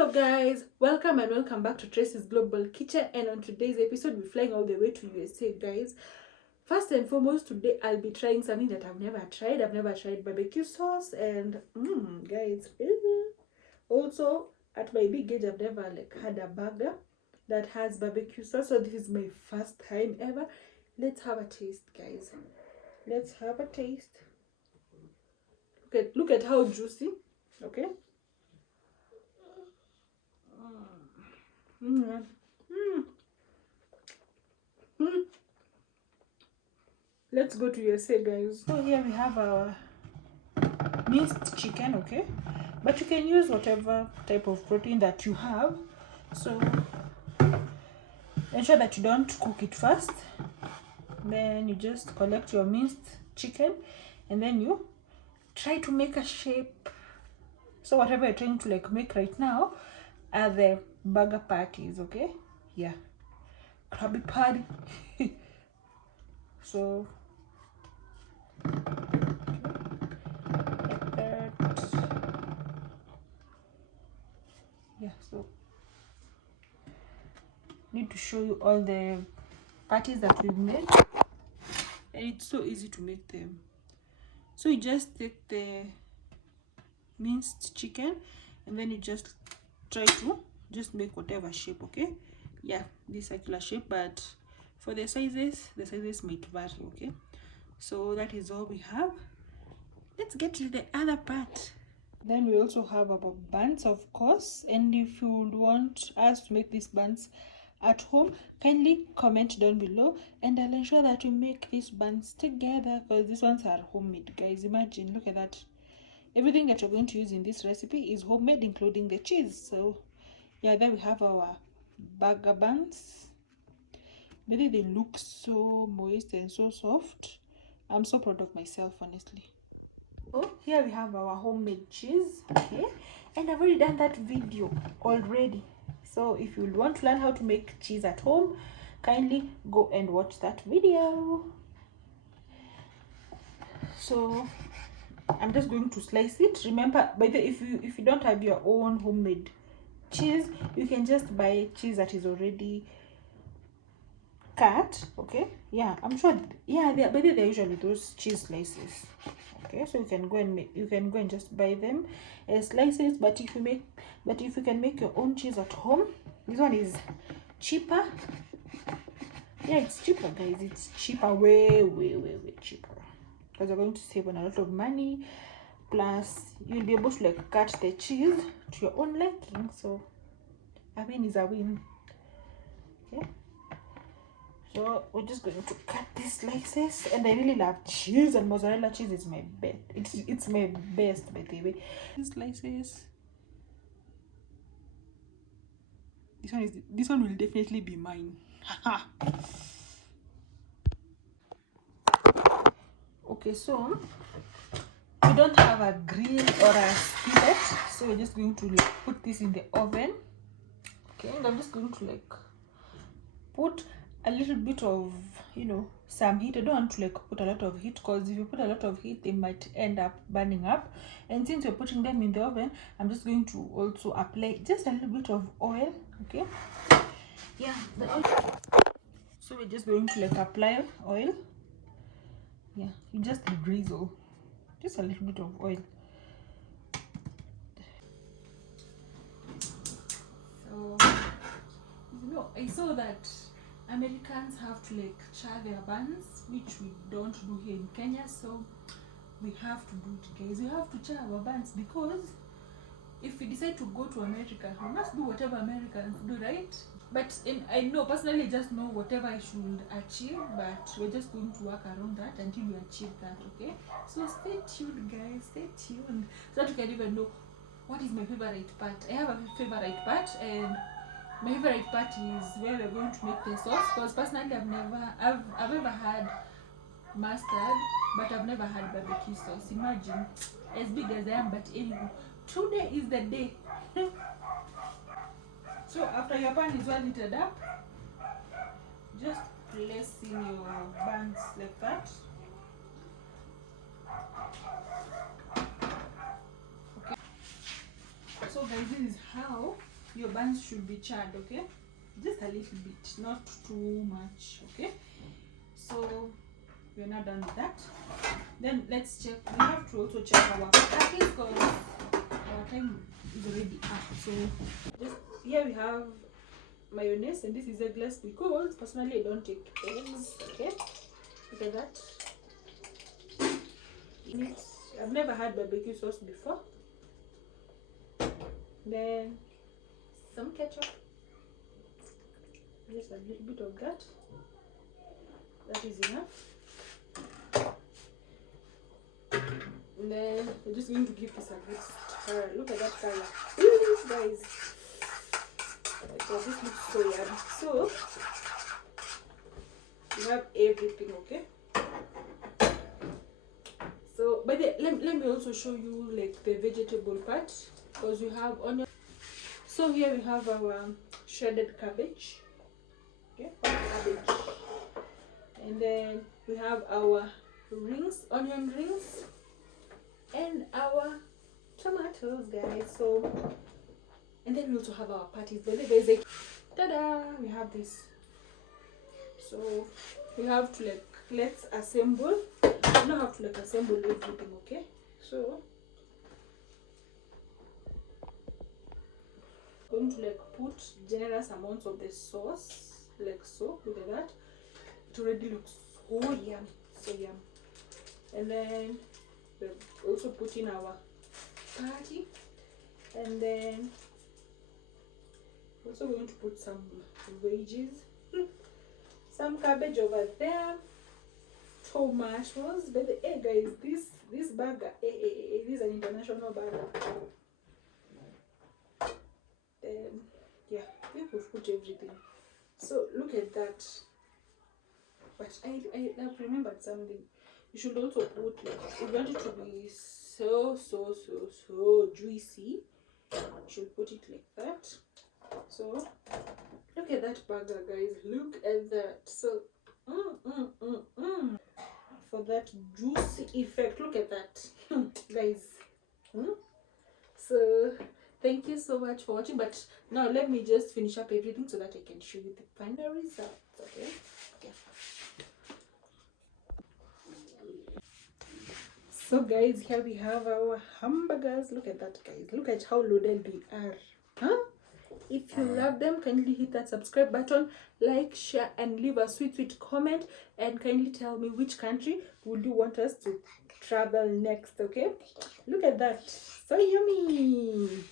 Hello guys, welcome and welcome back to Tracy's Global Kitchen, and on today's episode we're flying all the way to USA guys. First and foremost, today I'll be trying something that I've never tried. I've never tried barbecue sauce, and guys, also at my big age I've never had a burger that has barbecue sauce, so this is my first time ever. Let's have a taste guys. Let's have a taste. Look at how juicy. Okay. Let's go to USA guys. So here we have our minced chicken, okay, but you can use whatever type of protein that you have. So ensure that you don't cook it first. Then you just collect your minced chicken and then you try to make a shape. So whatever you're trying to make right now are the burger patties, okay? Yeah, Krabby Patty. So like that. Yeah, so need to show you all the patties that we've made, and it's so easy to make them. So you just take the minced chicken and then you just try to just make whatever shape, okay? Yeah, this circular shape, but for the sizes might vary, okay? So that is all we have. Let's get to the other part. Then we also have our buns, of course, and if you would want us to make these buns at home, kindly comment down below and I'll ensure that we make these buns together, because these ones are homemade guys. Imagine, look at that. Everything that you're going to use in this recipe is homemade, including the cheese. So yeah, then we have our burger buns. Maybe they look so moist and so soft. I'm so proud of myself, honestly. Oh, here we have our homemade cheese, okay, and I've already done that video already. So if you want to learn how to make cheese at home, kindly go and watch that video. So I'm just going to slice it. Remember, by the way, if you don't have your own homemade cheese, you can just buy cheese that is already cut, okay? Yeah, I'm sure. Yeah, by the way, they're usually those cheese slices. Okay, so you can go and just buy them as slices. But if you can make your own cheese at home, this one is cheaper. Yeah, it's cheaper guys. It's cheaper, way cheaper, because you're going to save on a lot of money, plus you'll be able to cut the cheese to your own liking. So a win is a win. Okay, so we're just going to cut these slices, and I really love cheese, and mozzarella cheese is my best. It's my best, by the way. These slices. This one will definitely be mine. Okay, so we don't have a grill or a skillet, so we're just going to put this in the oven. Okay, and I'm just going to put a little bit of, some heat. I don't want to put a lot of heat, because if you put a lot of heat they might end up burning up. And since you're putting them in the oven, I'm just going to also apply just a little bit of oil. Okay, yeah, the oil. So we're just going to apply oil. Yeah, you just drizzle just a little bit of oil. So I saw that Americans have to char their buns, which we don't do here in Kenya. So we have to do it guys. We have to char our buns, because if we decide to go to America, we must do whatever Americans do, right? But I know personally, just know whatever I should achieve, but we're just going to work around that until we achieve that. Okay, so stay tuned guys, stay tuned, so that you can even know what is my favorite part. I have a favorite part, and my favorite part is where we're going to make the sauce, because personally I've ever had mustard, but I've never had barbecue sauce. Imagine, as big as I am. But anyway, today is the day. So after your pan is well heated up, just place in your buns like that. Okay. So guys, this is how your buns should be charred, okay? Just a little bit, not too much, okay? So we're not done with that. Then let's check. We have to also check our patties because our time is already up. So just here we have mayonnaise, and this is eggless because personally I don't take eggs, okay? Look at that. I've never had barbecue sauce before. Then some ketchup, just a little bit of that. That is enough. And then we're just going to give this a good stir. Look at that color. Ooh, guys. Okay, this looks so yummy. So we have everything, okay? So, but let me also show you like the vegetable part, because we have onion. So here we have our shredded cabbage, okay, cabbage, and then we have our rings, onion rings, and our tomatoes, guys. So, and then we also have our patties. But there's a ta-da! We have this. So we have to like, let's assemble. You don't have to like assemble everything, okay? So going to like put generous amounts of the sauce, like so. Look at that. It already looks so yum, so yum. And then we're also putting our patty, and then also going to put some veggies, some cabbage over there, tomatoes. But hey guys, this burger, it is an international burger. Yeah, I think we've put everything. So look at that. But I've remembered something. You should also put, like, if you want it to be so juicy, you should put it like that. So look at that burger, guys. Look at that. So for that juicy effect, look at that. Guys. So thank you so much for watching, but now let me just finish up everything so that I can show you the final results. Okay. So guys, here we have our hamburgers. Look at that, guys. Look at how loaded they are. If you love them, kindly hit that subscribe button, like, share, and leave a sweet comment, and kindly tell me which country would you want us to travel next, okay? Look at that. So yummy.